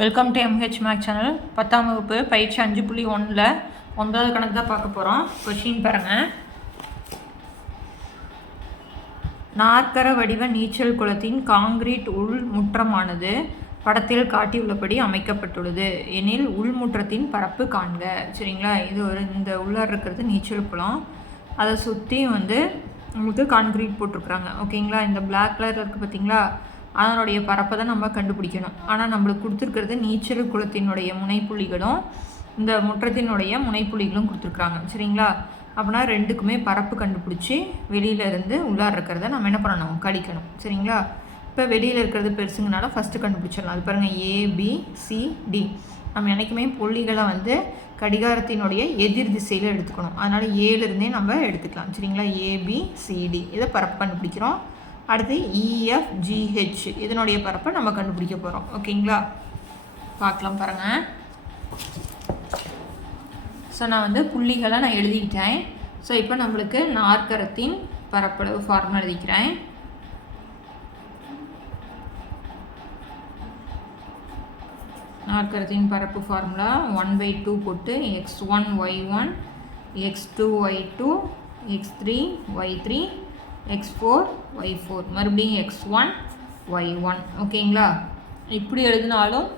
Welcome to MH mech channel. 10ஆம் வகுப்பு பயிற்சி 5.1ல் 9வது கணக்கு தான் பார்க்க போகிறோம். கொஷின் பாருங்கள். நாற்கர வடிவ நீச்சல் குளத்தின் காங்கிரீட் உள் முற்றமானது படத்தில் காட்டியுள்ளபடி அமைக்கப்பட்டுள்ளது எனில் உள்முற்றத்தின் பரப்பு காண்க. சரிங்களா, இது இந்த உள்ளார இருக்கிறது நீச்சல் குளம். அதை சுற்றி உங்களுக்கு கான்கிரீட் போட்டிருக்குறாங்க. ஓகேங்களா, இந்த பிளாக் கலர் இருக்குது பார்த்தீங்களா, அதனுடைய பரப்பை தான் நம்ம கண்டுபிடிக்கணும். ஆனால் நம்மளுக்கு கொடுத்துருக்கிறது நீச்சல் குளத்தினுடைய முனைப்புள்ளிகளும் இந்த முற்றத்தினுடைய முனைப்புள்ளிகளும் கொடுத்துருக்குறாங்க. சரிங்களா, அப்படின்னா ரெண்டுக்குமே பரப்பு கண்டுபிடிச்சி வெளியிலேருந்து உள்ளார இருக்கிறத நம்ம என்ன பண்ணணும், கழிக்கணும். சரிங்களா, இப்போ வெளியில் இருக்கிறது பெருசுங்கனால ஃபஸ்ட்டு கண்டுபிடிச்சிடலாம். அது பாருங்கள், ABCD. நம்ம என்றைக்குமே புள்ளிகளை கடிகாரத்தினுடைய எதிர் திசையில் எடுத்துக்கணும். அதனால் ஏழுருந்தே நம்ம எடுத்துக்கலாம். சரிங்களா, ABCD இதை பரப்பு கண்டுபிடிக்கிறோம். அடுத்து EFGH இதனுடைய பரப்பை நம்ம கண்டுபிடிக்க போகிறோம். ஓகேங்களா, பார்க்கலாம் பாருங்கள். ஸோ நான் புள்ளிகளை நான் எழுதிக்கிட்டேன். ஸோ இப்போ நம்மளுக்கு நாற்கரத்தின் பரப்பளவு ஃபார்முலா எழுதிக்கிறேன். நாற்கரத்தின் பரப்பு ஃபார்முலா 1/2 போட்டு x1 y1 x2 y2 x3 y3 x4 y4 மறுபடியும் x1 y1. ஓகேங்களா, இப்படி எழுதினாலும்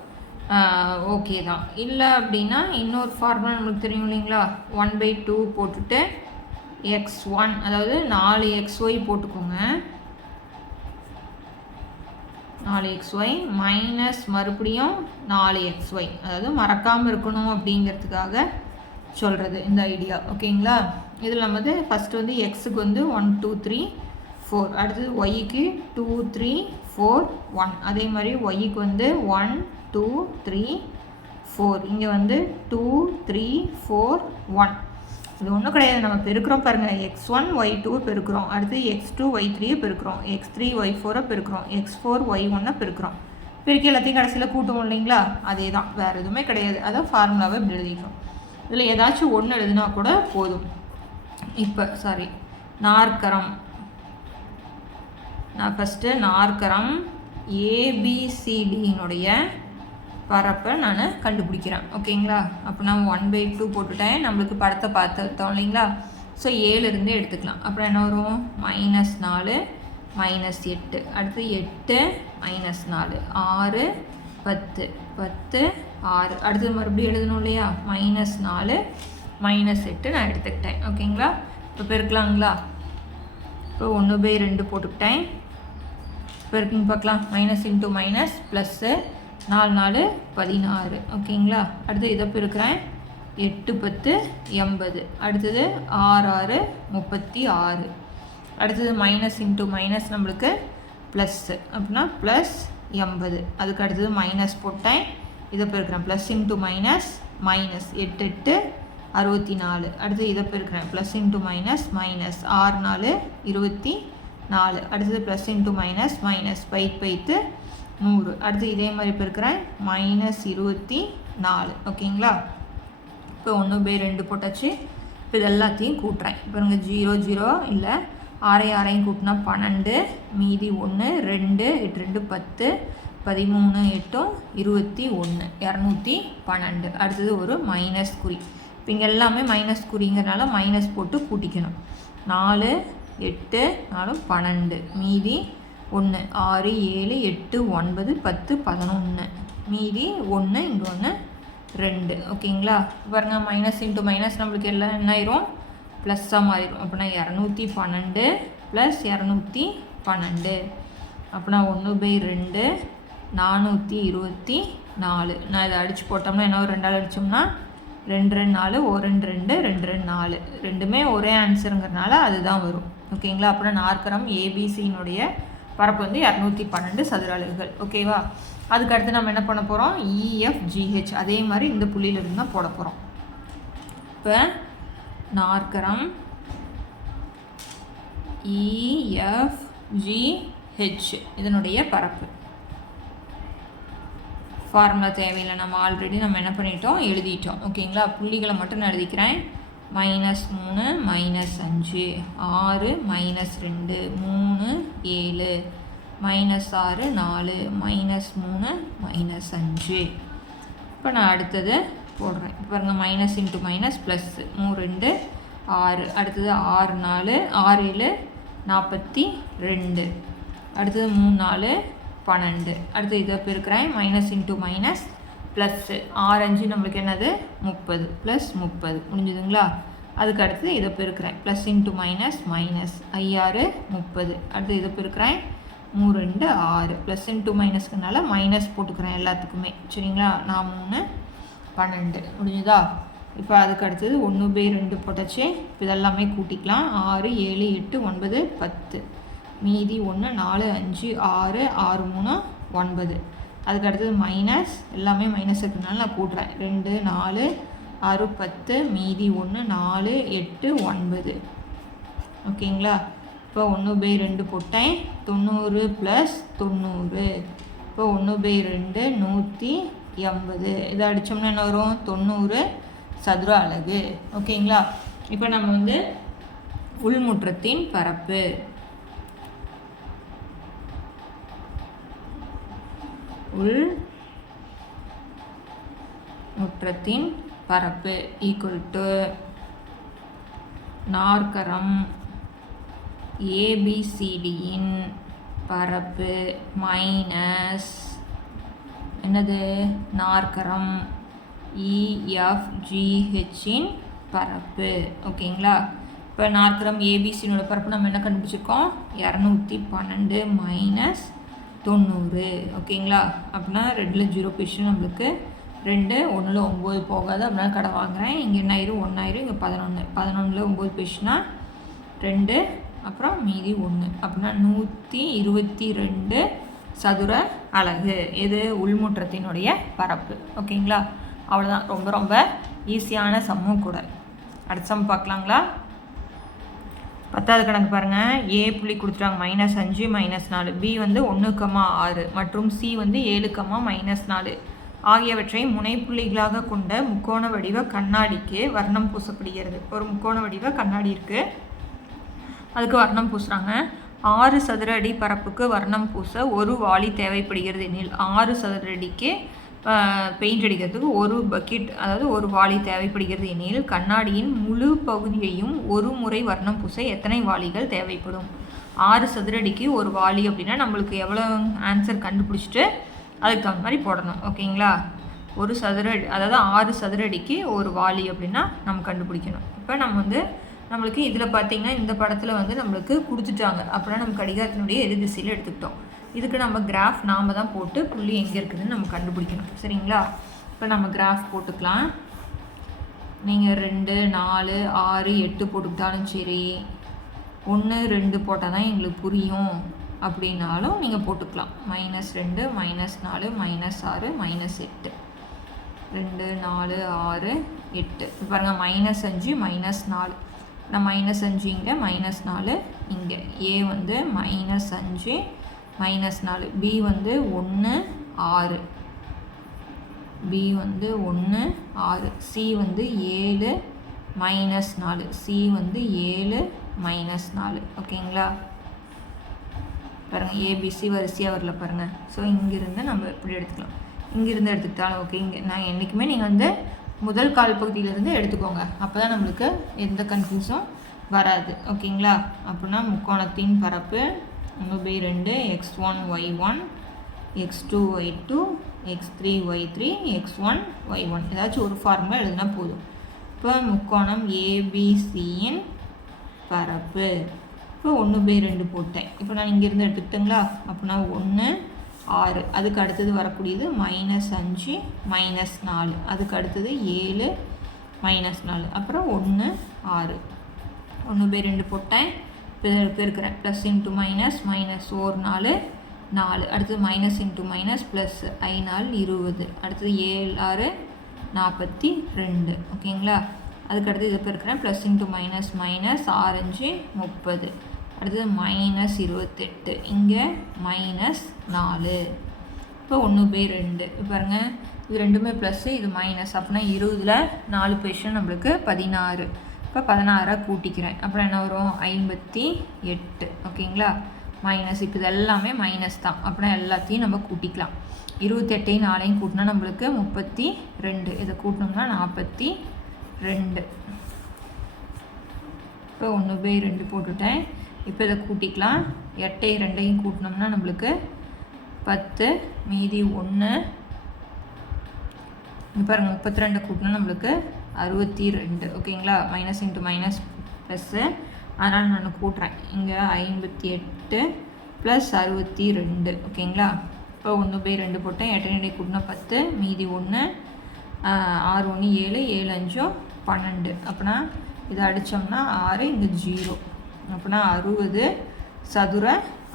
ஓகே தான். இல்லை அப்படின்னா இன்னொரு ஃபார்முலா நம்மளுக்கு தெரியும் இல்லைங்களா, 1/2 போட்டுட்டு x1 அதாவது 4xy போட்டுக்கோங்க. 4xy மைனஸ் மறுபடியும் 4xy, அதாவது மறக்காமல் இருக்கணும் அப்படிங்கிறதுக்காக சொல்கிறது இந்த ஐடியா. ஓகேங்களா, இதில் ஃபஸ்ட்டு எக்ஸுக்கு 1 2 3 4, அடுத்தது ஒய்க்கு 2 3 4 1, அதே மாதிரி ஒய்க்கு 1 2 3 4, இங்கே 2 3 4 1. இது ஒன்றும் கிடையாது, நம்ம பெருக்கிறோம் பாருங்கள். x1 y2 பெருக்கிறோம், அடுத்து x2 y3 பெருக்கிறோம், x3 y4 பெருக்கிறோம், x4 y1 பெருக்கிறோம். பெருக்கி எல்லாத்தையும் கடைசியில் கூட்டுவோம் இல்லைங்களா, அதே தான், வேறு எதுவுமே கிடையாது. அதான் ஃபார்முலாவை இப்படி எழுதிக்கிறோம். இதில் ஏதாச்சும் ஒன்று எழுதினா கூட போதும். இப்போ நாற்கரம், நான் ஃபஸ்ட்டு நாற்கரம் ABCDயினுடைய பரப்பை நான் கண்டுபிடிக்கிறேன். ஓகேங்களா, அப்போ நான் 1/2 போட்டுட்டேன். நம்மளுக்கு படத்தை பார்த்துட்டோம் இல்லைங்களா. ஸோ 7 எடுத்துக்கலாம். அப்புறம் என்ன வரும், -4 -8, அடுத்து 8 -4 6 10 10 6, அடுத்தது மறுபடியும் எழுதணும் இல்லையா, -4 -8 நான் எடுத்துக்கிட்டேன். ஓகேங்களா, இப்போ பெருக்கலாங்களா. இப்போ 1/2 போட்டுக்கிட்டேன். பெருக்குன்னு பார்க்கலாம். Minus into minus plus 4 4 16. ஓகேங்களா, அடுத்து இதை பெருக்கிறேன். 8 10 80, அடுத்தது 6 6 36, அடுத்தது மைனஸ் இன்ட்டு மைனஸ் நம்மளுக்கு ப்ளஸ்ஸு அப்படின்னா ப்ளஸ் 80, அதுக்கு அடுத்தது மைனஸ் போட்டேன். இதை பெருக்கிறேன். ப்ளஸ் இன்ட்டு மைனஸ் மைனஸ் 8 8 64, அடுத்து இதை பெருக்கிறேன். ப்ளஸ் இன்ட்டு மைனஸ் மைனஸ் 6 4 24, அடுத்தது ப்ளஸ் இன்ட்டு மைனஸ் மைனஸ் பைத்து 100, அடுத்து இதே மாதிரி பெருக்கிறேன். -24. ஓகேங்களா, இப்போ 1/2 போட்டாச்சு. இப்போ இது எல்லாத்தையும் கூட்டுறேன். இப்போ இங்கே 0 0 இல்லை, 6 6 கூட்டினா 12, மீதி 1 2 8 2 10 13 8 21 212, அடுத்தது ஒரு மைனஸ் குறி. இப்போ இங்கே எல்லாமே மைனஸ் குறிங்கிறனால மைனஸ் போட்டு கூட்டிக்கணும். 4 8 4 12, மீதி 1 6 7 8 9 10 11, மீதி 1 இங்கே 1 2. ஓகேங்களா, பாருங்கள், மைனஸ் இன்ட்டு மைனஸ் நம்மளுக்கு எல்லாம் என்ன ஆயிரும், ப்ளஸ்ஸாக மாறிடும். அப்படின்னா 212 ப்ளஸ் 212, அப்படின்னா 1/2 424. நான் இதை அடித்து போட்டோம்னா என்ன, ஒரு 2ஆல் அடித்தோம்னா 2 2 4 1 2 2 2 2 4, ரெண்டுமே ஒரே ஆன்சருங்கிறனால அதுதான் வரும். ஓகேங்களா, அப்புறம் நாற்கரம் ABCயினுடைய பரப்பு 212 சதுர அலகுகள். ஓகேவா, அதுக்கு அடுத்து நம்ம என்ன பண்ண போகிறோம், EFGH அதே மாதிரி இந்த புள்ளியிலிருந்து தான் போட போகிறோம். இப்போ நாற்கரம் EFGH இதனுடைய பரப்பு ஃபார்முலா தேவையில்லை, நம்ம ஆல்ரெடி நம்ம என்ன பண்ணிட்டோம், எழுதிட்டோம். ஓகேங்களா, புள்ளிகளை மட்டும் நான் எழுதிக்கிறேன். -3 -5 6 -2 3 7 -6 4 -3 -5 இப்போ நான் அடுத்தது போடுறேன். இப்போ பாருங்கள், மைனஸ் இன்ட்டு மைனஸ் ப்ளஸ் 3 2 6. அடுத்தது 6 4 6 7 42. அடுத்தது 3 4 12. அடுத்து இதை பெருக்கிறேன். மைனஸ் இன்ட்டு மைனஸ் ப்ளஸ்ஸு 6 5 நம்மளுக்கு என்னது 30 ப்ளஸ் 30 முடிஞ்சுதுங்களா? அதுக்கு அடுத்து இதை பெருக்கிறேன். Plus into minus minus 6 30. அடுத்து இதை பெருக்கிறேன். 3 2 6. ப்ளஸ் இன்ட்டு மைனஸ்க்குனால மைனஸ் போட்டுக்கிறேன் எல்லாத்துக்குமே. சரிங்களா? நான் 3 12 முடிஞ்சுதா? இப்போ அதுக்கு அடுத்தது 1/2 போட்டாச்சு. இப்போ இதெல்லாமே கூட்டிக்கலாம். 6 7 8 9 10. மீதி 1 4 5 6 6 3 9. அதுக்கு அடுத்தது மைனஸ், எல்லாமே மைனஸ் இருக்கிறதுனால நான் கூட்டுறேன். 2 4 6 10. மீதி 1 4 8 9. ஓகேங்களா? இப்போ 1/2 போட்டேன். 90 ப்ளஸ் 90. இப்போ 1/2 180. இதை அடித்தோம்னா என்ன வரும்? 90 சதுர அலகு. ஓகேங்களா? இப்போ நம்ம வந்து உள்முற்றத்தின் பரப்பு, உள்முற்றத்தின் பரப்பு ஈக்குவல் டு நாற்கரம் ஏபிசிடியின் பரப்பு மைனஸ் என்னது நாற்கரம் இஎஃப்ஜிஹெச்சின் பரப்பு. ஓகேங்களா? இப்போ நாற்கரம் ஏபிசினோட பரப்பு நம்ம என்ன கண்டுபிடிச்சிருக்கோம்? 212 மைனஸ் 90. ஓகேங்களா? அப்படின்னா 2ல் 0 போயிடுச்சு. நம்மளுக்கு 2 1ல் 9 போகாது. அப்படின்னா கடை வாங்குகிறேன். இங்கே என்ன ஆயிரும்? 1 ஆயிரும். இங்கே 11. 11ல் 9 போயிடுச்சுன்னா 2, அப்புறம் மீதி 1. அப்படின்னா 122 சதுர அலகு. இது உள்முற்றத்தினுடைய பரப்பு. ஓகேங்களா? அவ்வளோதான். ரொம்ப ரொம்ப ஈஸியான சம்மும் கூட. அடுத்த சம் பார்க்கலாங்களா? 10வது கணக்கு பாருங்கள். ஏ புள்ளி கொடுத்துட்டாங்க -5 -4. பி வந்து 1,6 மற்றும் சி வந்து 7, -4 ஆகியவற்றை முனைப்புள்ளிகளாக கொண்ட முக்கோண வடிவ கண்ணாடிக்கு வர்ணம் பூசப்படுகிறது. ஒரு முக்கோண வடிவ கண்ணாடி இருக்குது, அதுக்கு வர்ணம் பூசுகிறாங்க. 6 சதுர அடி பரப்புக்கு வர்ணம் பூச ஒரு வாளி தேவைப்படுகிறது எனில் 6 சதுர அடிக்கு பெயிண்ட் அடிக்கிறதுக்கு ஒரு பக்கெட், அதாவது ஒரு வாளி தேவைப்படுகிறது எனில் கண்ணாடியின் முழு பகுதியையும் ஒரு முறை வர்ணம் பூச எத்தனை வாளிகள் தேவைப்படும்? 6 சதுர அடிக்கு ஒரு வாளி அப்படின்னா நம்மளுக்கு எவ்வளோ ஆன்சர் கண்டுபிடிச்சிட்டு அதுக்கு தகுந்த மாதிரி போடணும். ஓகேங்களா? ஒரு சதுர அடி, அதாவது 6 சதுர அடிக்கு ஒரு வாளி அப்படின்னா நம்ம கண்டுபிடிக்கணும். இப்போ நம்ம வந்து நம்மளுக்கு இதில் பார்த்திங்கன்னா இந்த படத்தில் வந்து நம்மளுக்கு கொடுத்துட்டாங்க. அப்படின்னா நம்ம கடிகாரத்தினுடைய எதிர் திசையில் எடுத்துக்கிட்டோம். இதுக்கு நம்ம கிராஃப் நாம் தான் போட்டு புள்ளி எங்கே இருக்குதுன்னு நம்ம கண்டுபிடிக்கணும். சரிங்களா? இப்போ நம்ம கிராஃப் போட்டுக்கலாம். நீங்கள் 2 4 6 8 போட்டுக்கிட்டாலும் சரி, 1 2 போட்டால் தான் எங்களுக்கு புரியும் அப்படின்னாலும் நீங்கள் போட்டுக்கலாம். -2 -4 -6 -8 2 4 6 8. இப்போ பாருங்கள், -5 -4. நான் -5 இங்கே, -4 இங்கே. ஏ வந்து -5 -4. பி வந்து 1 6. பி வந்து 1 6. சி வந்து 7 -4. சி வந்து 7 -4. ஓகேங்களா? பாருங்கள், ஏபிசி வரிசையாக வரல பாருங்கள். ஸோ இங்கிருந்து நம்ம இப்படி எடுத்துக்கலாம். இங்கிருந்து எடுத்துக்கிட்டாலும் ஓகே. இங்கே நான் என்றைக்குமே நீங்கள் வந்து முதல் கால் பகுதியிலேருந்து எடுத்துக்கோங்க. அப்போ தான் நம்மளுக்கு எந்த கன்ஃபியூஸும் வராது. ஓகேங்களா? அப்படின்னா முக்கோணத்தின் பரப்பு 1/2 x1 y1 x2 y2 x3 y3 x1 y1. ஏதாச்சும் ஒரு ஃபார்முலா எழுதினா போதும். இப்போ முக்கோணம் ஏபிசியின் பரப்பு இப்போ 1/2 போட்டேன். இப்போ நான் இங்கேருந்து எடுத்துக்கிட்டேங்களா? அப்படின்னா 1 6. அதுக்கு அடுத்தது வரக்கூடியது -5 -4. அதுக்கு அடுத்தது 7 -4. அப்புறம் 1 6. 1/2 போட்டேன். பெருக்கிறேன். Plus into minus minus 1 4 4. அடுத்தது மைனஸ் இன்ட்டு மைனஸ் ப்ளஸ் 5 4 20. அடுத்தது 7 6 42. ஓகேங்களா? அதுக்கு அடுத்து இதை பெருக்கிறேன். Plus into minus minus 6 5 30. அடுத்தது -28. இங்கே -4. இப்போ 1/2. பாருங்கள், இது ரெண்டுமே ப்ளஸ்ஸு, இது மைனஸ். அப்படின்னா 20ல் 4 போயிடுச்சுன்னா நம்மளுக்கு 16. இப்போ 16 கூட்டிக்கிறேன். அப்புறம் என்ன வரும்? 58. ஓகேங்களா? மைனஸ். இப்போ இது எல்லாமே மைனஸ் தான். அப்படின்னா எல்லாத்தையும் நம்ம கூட்டிக்கலாம். 28ஐயும் 4ஐயும் கூட்டினா நம்மளுக்கு 32. இதை கூட்டினோம்னா 42. இப்போ 1/2 போட்டுட்டேன். இப்போ இதை கூட்டிக்கலாம். 8ஐயும் 2ஐயும் கூட்டினோம்னா நம்மளுக்கு 10, மீதி 1. இப்போ பாருங்கள் 32 கூட்டினா நம்மளுக்கு 62. ஓகேங்களா? மைனஸ் இன்ட்டு மைனஸ் ப்ளஸ்ஸு, அதனால் நான் கூட்டுறேன். இங்கே 58 ப்ளஸ் 62. ஓகேங்களா? இப்போ 1/2 போட்டேன். 8 2 கூட்டினா 10, மீதி 1. 6 1 7, 7 5 12. அப்படின்னா இதை அடித்தோம்னா 6, இங்கே 0. அப்படின்னா 60 சதுர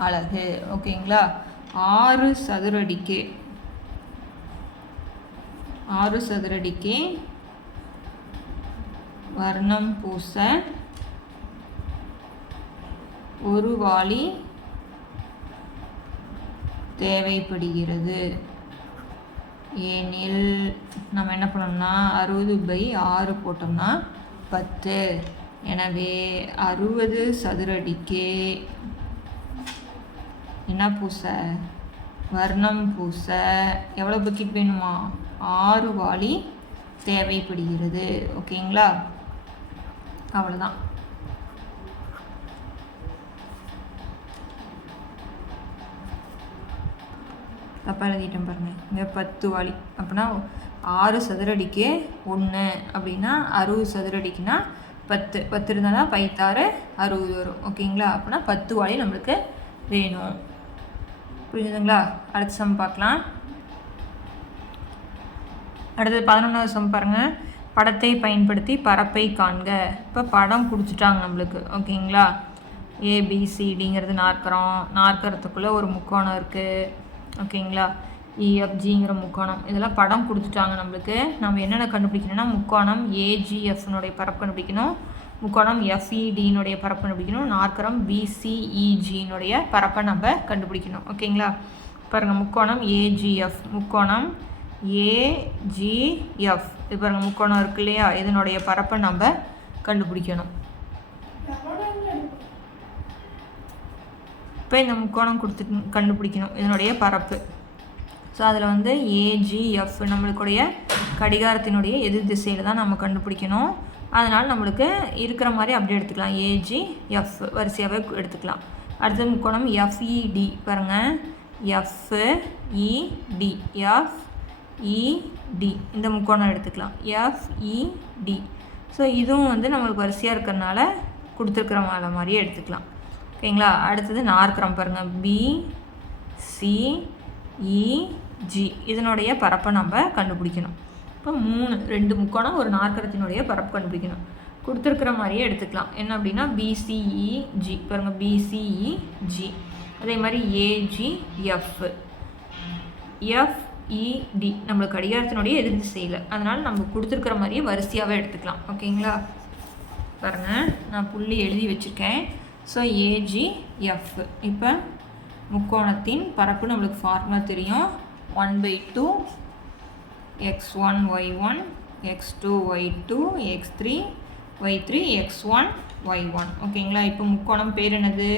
அலகு. ஓகேங்களா? 6 சதுரடிக்கு வர்ணம் பூச ஒரு வாளி தேவைப்படுகிறது ஏனில் நம்ம என்ன பண்ணோம்னா 60/6 போட்டோம்னா 10. எனவே 60 சதுரடிக்கு என்ன பூச? வர்ணம் பூச எவ்வளோ பக்கெட் வேணுமா? 6 வாளி தேவைப்படுகிறது. ஓகேங்களா? அவ்வளோதான். தப்பாக எழுதிட்டேன் பாருங்கள். இங்கே 10 வாளி அப்படின்னா 6 சதுரடிக்கு 1 அப்படின்னா 60 சதுரடிக்குன்னா 10. 10 இருந்தால் தான் 5×6 60 வரும். ஓகேங்களா? அப்படின்னா 10 வாளி நம்மளுக்கு வேணும். புரிஞ்சுதுங்களா? அடுத்த சம் பார்க்கலாம். அடுத்தது 11வது சம் பாருங்கள். படத்தை பயன்படுத்தி பரப்பை காண்க. இப்போ படம் கொடுத்துட்டாங்க நம்மளுக்கு. ஓகேங்களா? ABCDங்கிறது நாற்கரம். நாற்கரத்துக்குள்ளே ஒரு முக்கோணம் இருக்குது. ஓகேங்களா? EFGங்கிற முக்கோணம். இதெல்லாம் படம் கொடுத்துட்டாங்க நம்மளுக்கு. நம்ம என்னென்ன கண்டுபிடிக்கணும்னா முக்கோணம் AGFனுடைய பரப்பு கண்டுபிடிக்கணும், முக்கோணம் FEDனுடைய பரப்பு கண்டுபிடிக்கணும், நாற்கரம் BCEGனுடைய பரப்பை நம்ம கண்டுபிடிக்கணும். ஓகேங்களா? பாருங்கள் முக்கோணம் AGF, முக்கோணம் AGF. இது பாருங்கள் முக்கோணம் இருக்கு இல்லையா? இதனுடைய பரப்பை நம்ம கண்டுபிடிக்கணும். இப்போ இந்த முக்கோணம் கொடுத்துட்டு கண்டுபிடிக்கணும் இதனுடைய பரப்பு. ஸோ அதில் வந்து AGF நம்மளுக்குடைய கடிகாரத்தினுடைய எதிர் திசையில் தான் நம்ம கண்டுபிடிக்கணும். அதனால் நம்மளுக்கு இருக்கிற மாதிரி அப்படி எடுத்துக்கலாம். AGF வரிசையாகவே எடுத்துக்கலாம். அடுத்தது முக்கோணம் FED பாருங்கள். FED இந்த முக்கோணம் எடுத்துக்கலாம். FED. ஸோ இதுவும் வந்து நம்மளுக்கு வரிசையாக இருக்கிறனால கொடுத்துருக்குற மாதிரியே எடுத்துக்கலாம். ஓகேங்களா? அடுத்தது நாற்கரம் பாருங்கள். BCEG இதனுடைய பரப்பை நம்ம கண்டுபிடிக்கணும். இப்போ 2 முக்கோணம் ஒரு நாற்கரத்தினுடைய பரப்பு கண்டுபிடிக்கணும். கொடுத்துருக்குற மாதிரியே எடுத்துக்கலாம். என்ன அப்படின்னா BCEG பாருங்கள். BCEG அதே மாதிரி AGF FED நம்மளுக்கு கடிகாரத்தினுடைய எதிர் திசையில், அதனால் நம்ம கொடுத்துருக்குற மாதிரியே வரிசையாகவே எடுத்துக்கலாம். ஓகேங்களா? பாருங்கள் நான் புள்ளி எழுதி வச்சுருக்கேன். So AGF. இப்போ முக்கோணத்தின் பரப்பு நம்மளுக்கு ஃபார்முலா தெரியும். 1/2 x1 y1 x2 y2 x3 y3 x1 y1. ஓகேங்களா? இப்போ முக்கோணம் பேர் என்னது?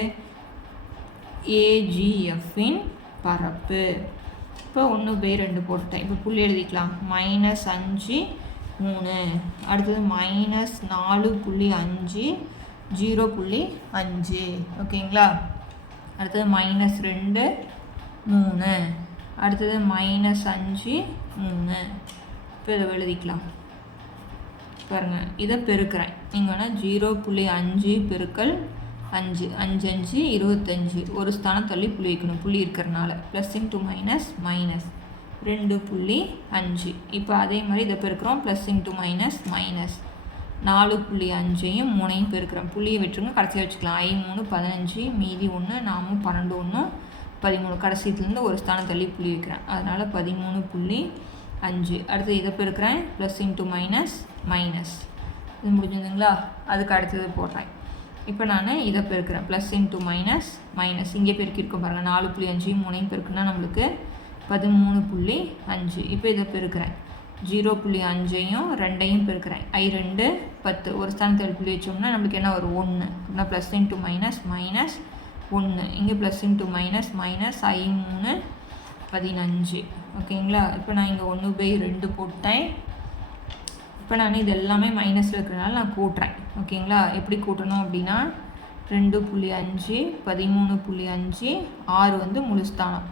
AGFின் பரப்பு. இப்போ 1/2 போட்டுட்டேன். இப்போ புள்ளி எழுதிக்கலாம். -5 3. அடுத்தது -4.5 0.5. ஓகேங்களா? அடுத்தது -2 3. அடுத்தது -5 3. இப்போ இதை எழுதிக்கலாம். பாருங்கள் இதை பெருக்கிறேன். நீங்கள் வேணால் 0.5 பெருக்கல் 5 5 5 25 ஒரு ஸ்தானம் தள்ளி புள்ளி வைக்கணும். புள்ளி இருக்கிறனால ப்ளஸ் இன்ட்டு மைனஸ் மைனஸ் 2.5. இப்போ அதே மாதிரி இதை பெருக்கிறோம். ப்ளஸ் இன்ட்டு மைனஸ் மைனஸ் 4.5ஐயும் 3ஐயும் பெருக்கிறோம். புள்ளியை விட்டுருங்க, கடைசியாக வச்சுக்கலாம். 3 15, மீதி 1 4 12 1 13. கடைசியிலேருந்து ஒரு ஸ்தானம் தள்ளி புள்ளி வைக்கிறேன். அதனால் 13.5. அடுத்து இதை பெருக்கிறேன். Plus into minus minus. இது முடிஞ்சுதுங்களா? அதுக்கு அடுத்தது போடுறேன். இப்போ நான் இதை பெருக்கிறேன். Plus into minus minus. இங்கே பெருக்கியிருக்கோம் பாருங்கள். 4.5 3ஐயும் பெருக்குன்னா நம்மளுக்கு 13.5. இப்போ இதை பெருக்கிறேன். 0.5ஐயும் 2ஐயும் பெருக்கிறேன். 2 10 ஒரு ஸ்தானத்தில் புள்ளி வச்சோம்னா நம்மளுக்கு என்ன வரும்? 1. அப்படின்னா ப்ளஸ் இன்ட்டு மைனஸ் மைனஸ் 1. இங்கே ப்ளஸ் இன்ட்டு மைனஸ் மைனஸ் 3 15. ஓகேங்களா. இப்போ நான் இங்கே 1/2 போட்டேன். இப்போ நான் இது எல்லாமே மைனஸில் இருக்கிறனால நான் கூட்டுறேன். ஓகேங்களா. எப்படி கூட்டணும் அப்படின்னா 2.5 13.5 6 வந்து முழு ஸ்தானம்,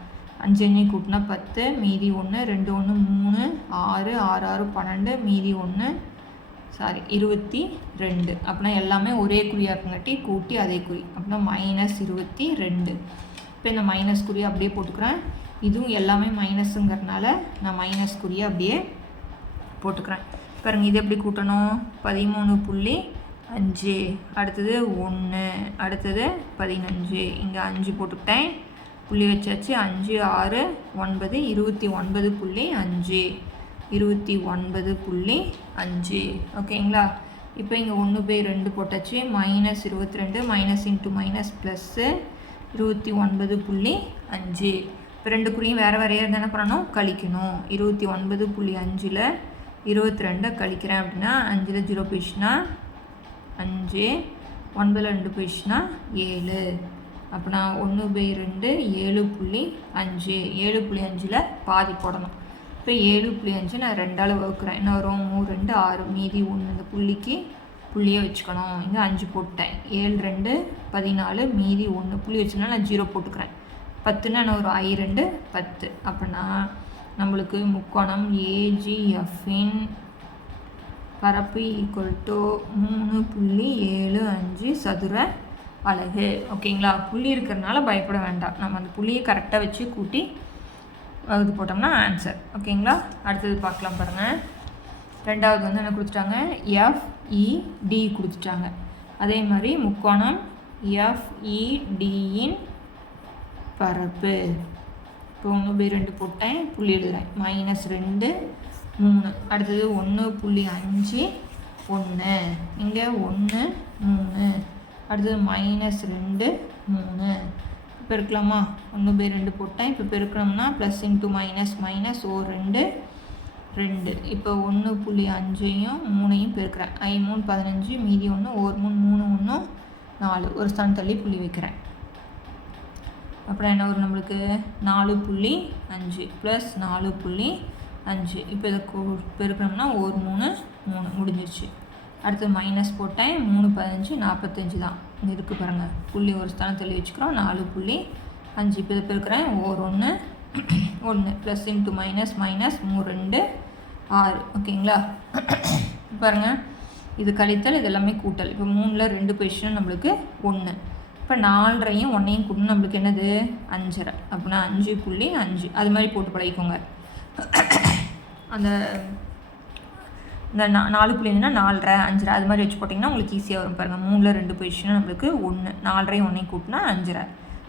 5 கூட்டினா 10, மீதி 1, 2 1 3, 6 6 6 12, மீதி 1 22. அப்படின்னா எல்லாமே ஒரே குறியாக இருக்குங்காட்டி கூட்டி அதே குறி, அப்படின்னா -22. இப்போ இந்த மைனஸ் குறியை அப்படியே போட்டுக்கிறேன். இதுவும் எல்லாமே மைனஸுங்கிறதுனால நான் மைனஸ் குறியை அப்படியே போட்டுக்கிறேன். பாருங்கள், இது எப்படி கூட்டணும்? 13.5, அடுத்தது 1, அடுத்தது 15, இங்கே 5 போட்டுக்கிட்டேன், புள்ளி வச்சாச்சு. 5 6 9 29.5, 29.5. ஓகேங்களா. இப்போ இங்கே 1/2 போட்டாச்சு. -22 மைனஸ் இன்ட்டு மைனஸ் ப்ளஸ்ஸு 29.5. இப்போ 2 குறியும் வேறு வேறையாக இருந்தால் என்ன பண்ணணும்? கழிக்கணும். 29.5ல் 22 கழிக்கிறேன் அப்படின்னா 5ல் 0 போயிடுச்சுன்னா 5, 9ல் 2 போயிடுச்சுன்னா 7. அப்படின்னா 1/2 7.5. 7.5ல் பாதி போடணும். இப்போ 7.5 நான் 2ஆல் வகுக்கிறேன். என்ன வரும்? 3 2 6, மீதி 1. இந்த புள்ளிக்கு புள்ளியை வச்சுக்கணும். இங்கே 5 போட்டேன். 7 2 14, மீதி 1. புள்ளி வச்சுனா நான் 0 போட்டுக்கிறேன். 10ன்னா நான் ஒரு I2 10. அப்படின்னா நம்மளுக்கு முக்கோணம் ஏஜிஎஃப்பின் பரப்பு ஈக்குவல் 3.75 சதுர அலகு. ஓகேங்களா. புள்ளி இருக்கிறதுனால பயப்பட வேண்டாம். நம்ம அந்த புள்ளியை கரெக்டாக வச்சு கூட்டி இது போட்டோம்னா ஆன்சர். ஓகேங்களா. அடுத்தது பார்க்கலாம் பாருங்கள். ரெண்டாவது வந்து என்ன கொடுத்துட்டாங்க? எஃப்இடி கொடுத்துட்டாங்க. அதே மாதிரி முக்கோணம் எஃப்இடியின் பரப்பு. இப்போ 1/2 போட்டேன், புள்ளி எழுதுறேன். -2 3, அடுத்தது 1.5 1, இங்கே 1 3, அடுத்தது -2 3. இப்போ இருக்கலாமா? 1/2 போட்டேன். இப்போ பெருக்கணும்னா ப்ளஸ் இன்ட்டு மைனஸ் மைனஸ் 2 2. இப்போ 1.5யும் 3யும் பெருக்கிறேன். 3 15, மீதி 1, 3 3 1 4. ஒரு ஸ்தானம் தள்ளி புள்ளி வைக்கிறேன். அப்புறம் என்ன வரும் நம்மளுக்கு? 4.5 ப்ளஸ் 4.5. இப்போ இதை பெருக்கணும்னா 1 3 3 முடிஞ்சிருச்சு. அடுத்து மைனஸ் போட்டேன். 3 15 45 தான் இங்கே இருக்குது பாருங்கள். புள்ளி ஒரு ஸ்தானம் தள்ளி வச்சுக்கிறோம். 4.5. இப்போ இதை பெருக்கிறேன். 1 1 ப்ளஸ் இன்ட்டு மைனஸ் மைனஸ் 3 2 6. ஓகேங்களா. பாருங்கள், இது கழித்தல், இது எல்லாமே கூட்டல். இப்போ 3ல் 2 போயிடுச்சுன்னா நம்மளுக்கு 1. இப்போ 4ரையும் 1ஐயும் கூட்டணும் நம்மளுக்கு என்னது? 5.5. அப்படின்னா 5.5. அது மாதிரி போட்டு பழகிக்கோங்க. அந்த 4.5னா 4.5 5.5 அது மாதிரி வச்சு போட்டிங்கன்னா உங்களுக்கு ஈஸியாக வரும். பாருங்கள், 3ல் 2 போயிடுச்சுன்னா நம்மளுக்கு 1. 4ரையும் 1ஐயும் கூட்டினா 5.5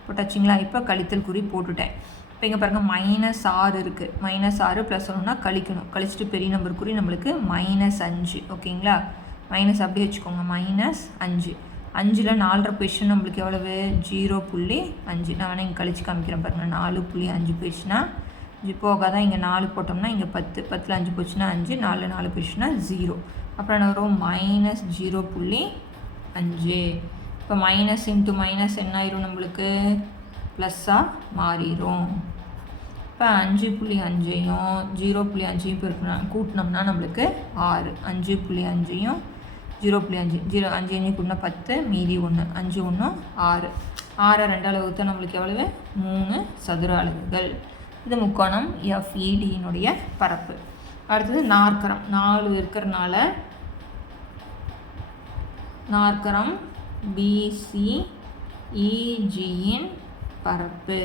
போட்டாச்சுங்களா. இப்போ கழித்தல் குறி போட்டுட்டேன். இப்போ இங்கே பாருங்கள் -6 இருக்குது. -6 ப்ளஸ் 1னா கழிக்கணும். கழிச்சிட்டு பெரிய நம்பர் குறி நம்மளுக்கு -5. ஓகேங்களா. மைனஸ் அப்படியே வச்சுக்கோங்க. -5. 5ல் 4.5 போயிடுச்சுன்னா நம்மளுக்கு எவ்வளவு? 0.5. நான் வேணால் இங்கே கழிச்சு காமிக்கிறேன் பாருங்கள். 4.5 போயிடுச்சுன்னா இது போகாதான். இங்கே 4 போட்டோம்னா இங்கே 10. 10ல் 5 போச்சுன்னா 5, 4ல் 4 போயிடுச்சுன்னா 0. அப்புறம் என்ன வரும்? -0.5. இப்போ மைனஸ் இன்ட்டு மைனஸ் என்ன ஆயிரும் நம்மளுக்கு? ப்ளஸ்ஸாக மாறிடும். இப்போ 5.5யும் 0.5யும் பெருக்கணும் கூட்டினோம்னா நம்மளுக்கு 6. 5.5யும் 0.5 5 கூட்டினா 10, மீதி 1. 5 1 6. 6 2ஆல் வகுத்தா நம்மளுக்கு எவ்வளவு? 3 சதுர அலகுகள். இது முக்கோணம் எஃப்இடியினுடைய பரப்பு. அடுத்தது நாற்கரம். 4 இருக்கிறனால நாற்கரம் பிசிஇஜியின் பரப்பு.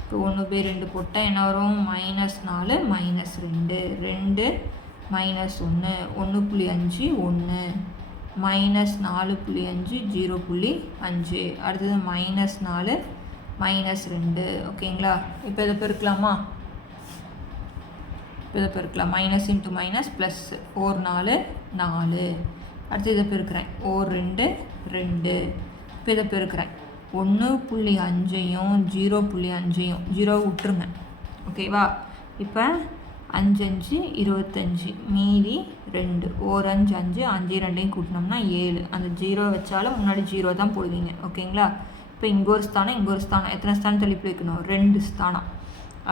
இப்போ 1/2 போட்டால் என்ன வரும்? -4 -2 2 -1 1.5 1 -4.5 0.5. அடுத்தது -4 -2. ஓகேங்களா. இப்போ இதை பெருக்கலாமா? இப்போ இதை பெருக்கலாம். Minus into minus plus 4 4 4. அடுத்து இதை பெருக்கிறேன். 2 2. இப்போ இதை பெருக்கிறேன். 1.5யும் 0.5யும் 0 விட்டுருங்க. ஓகேவா. இப்போ 5 5 25, மீதி 2. 1 5 5 5 2ஐயும் கூட்டினோம்னா 7. அந்த 0 வச்சாலும் முன்னாடி 0 தான் போடுவீங்க. ஓகேங்களா. இப்போ இங்கே ஒரு ஸ்தானம், இங்கே ஒரு ஸ்தானம். எத்தனை ஸ்தானம் தள்ளி வைக்கணும்? 2 ஸ்தானம்.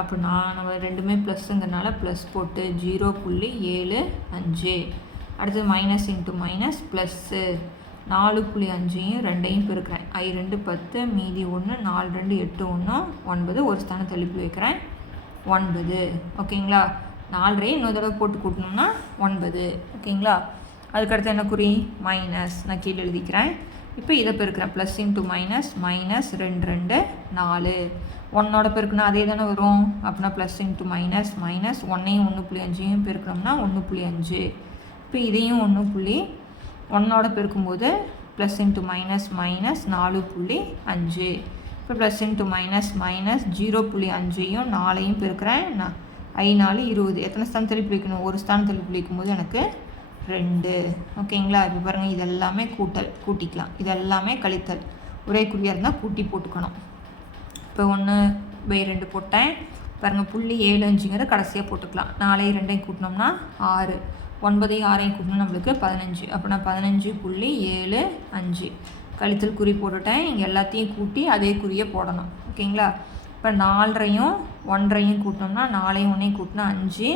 அப்படின்னா நம்ம ரெண்டுமே ப்ளஸ்ஸுங்கிறனால ப்ளஸ் போட்டு 0.75. அடுத்து மைனஸ் இன்ட்டு மைனஸ் ப்ளஸ்ஸு 4.5ஐயும் 2ஐயும் பெருக்கிறேன். 2 10 மீதி 1 4 2 8 1 9 ஒரு ஸ்தானம் தள்ளிப்பு வைக்கிறேன் 9. ஓகேங்களா? 4 இன்னொரு தடவை போட்டு கூட்டணும்னா 9. ஓகேங்களா? அதுக்கடுத்து என்ன குறி மைனஸ் நான் கீழே எழுதிக்கிறேன். இப்போ இதை பெருக்கிறேன் ப்ளஸ் இன்ட்டு மைனஸ் மைனஸ் 2 2 4 1ஓட பெருக்குனா அதே தானே வரும். அப்படின்னா ப்ளஸ் இன்ட்டு மைனஸ் மைனஸ் 1ஐயும் 1.5ஐயும் பெருக்கணும்னா 1.5. இப்போ இதையும் 1.1ஓட பெருக்கும்போது ப்ளஸ் இன்ட்டு மைனஸ் மைனஸ் 4.5. இப்போ ப்ளஸ் இன்ட்டு மைனஸ் மைனஸ் 0.5ஐயும் 4ஐயும் பெருக்கிறேன். 4 20. எத்தனை ஸ்தானம் தள்ளிப்பு வைக்கணும்? ஒரு ஸ்தானம் தள்ளிப்பு வைக்கும்போது எனக்கு 2. ஓகேங்களா? இப்போ பாருங்கள், இதெல்லாமே கூட்டிக்கலாம், இதெல்லாமே கழித்தல். ஒரே குறியாக இருந்தால் கூட்டி போட்டுக்கணும். இப்போ 1/2 போட்டேன் பாருங்கள். 0.75ங்கிறத கடைசியாக போட்டுக்கலாம். 4 2ஐயும் கூட்டினோம்னா 6, 9 6ஐயும் கூட்டினோம் நம்மளுக்கு 15. அப்படின்னா 15.75 கழித்தல் குறி போட்டுட்டேன். இங்கே எல்லாத்தையும் கூட்டி அதே குறியை போடணும். ஓகேங்களா? இப்போ 4ஐயும் 1ஐயும் கூட்டினோம்னா 4ஐயும் 1ஐயும் கூட்டினா 5,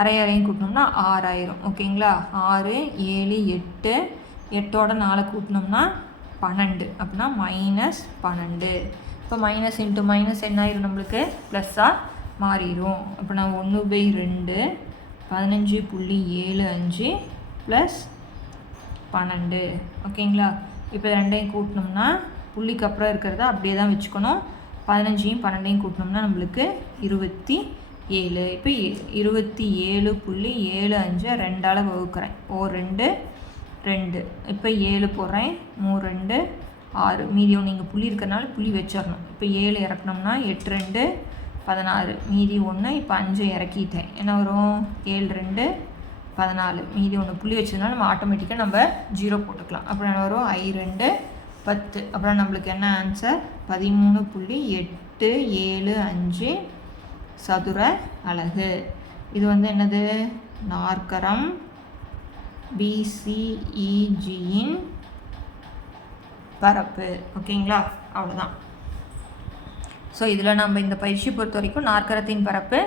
அரையும் கூட்டினோம்னா 6 ஆயிரும். ஓகேங்களா? 6 7 8 8ஓட 4 கூட்டினோம்னா 12. அப்படின்னா -12. இப்போ மைனஸ் இன்ட்டு மைனஸ் என்ன ஆயிரும்? நம்மளுக்கு ப்ளஸ்ஸாக மாறிடும். அப்போ நான் 1/2 15.75 ப்ளஸ் 12. ஓகேங்களா? இப்போ 2ஐயும் கூட்டினோம்னா புள்ளிக்கு அப்புறம் இருக்கிறத அப்படியே தான் வச்சுக்கணும். 15ஐயும் 12ஐயும் கூட்டினோம்னா நம்மளுக்கு 27. இப்போ 27.75 2ஆல் வகுக்கிறேன். 2 2. இப்போ 7 போடுறேன். 3 2 6. மீதியும் நீங்கள் புள்ளி இருக்கிறனால புள்ளி வச்சிடணும். இப்போ 7 இறக்கணும்னா 8 2 16. மீதி 1. இப்போ 5 இறக்கிட்டேன். என்ன வரும்? 7 2 14. மீதி 1 புள்ளி வச்சதுனால நம்ம ஆட்டோமேட்டிக்காக நம்ம 0 போட்டுக்கலாம். அப்புறம் என்ன வரும்? I 2 10. அப்புறம் நம்மளுக்கு என்ன ஆன்சர்? 13.875 சதுர அலகு. இது வந்து என்னது? நாற்கரம் BCEGயின் பரப்பு. ஓகேங்களா? அவ்வளோதான். ஸோ இதில் நம்ம இந்த பயிற்சி பொறுத்த வரைக்கும் நாற்கரத்தின் பரப்பு,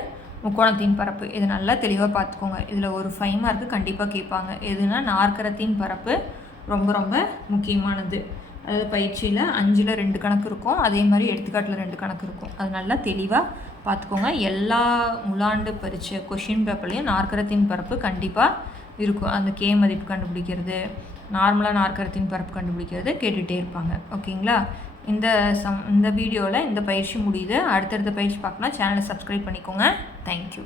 முக்கோணத்தின் பரப்பு இது நல்லா தெளிவாக பார்த்துக்கோங்க. இதில் ஒரு 5 மார்க்கு கண்டிப்பாக கேட்பாங்க. எதுனா நாற்கரத்தின் பரப்பு ரொம்ப ரொம்ப முக்கியமானது. அதாவது பயிற்சியில் 5ல் 2 கணக்கு இருக்கும், அதே மாதிரி எடுத்துக்காட்டில் 2 கணக்கு இருக்கும். அது நல்லா தெளிவாக பார்த்துக்கோங்க. எல்லா முலாண்டு பரீட்சை கொஷின் பேப்பர்லேயும் நாற்கரத்தின் பரப்பு கண்டிப்பாக இருக்கும். அந்த K மதிப்பு கண்டுபிடிக்கிறது, நார்மலாக நாற்கரத்தின் பரப்பு கண்டுபிடிக்கிறது கேட்டுகிட்டே இருப்பாங்க. ஓகேங்களா? இந்த வீடியோவில் இந்த பயிற்சி முடியுது. அடுத்தடுத்த பயிற்சி பார்க்கணும்னா சேனலை சப்ஸ்கிரைப் பண்ணிக்கோங்க. தேங்க்யூ.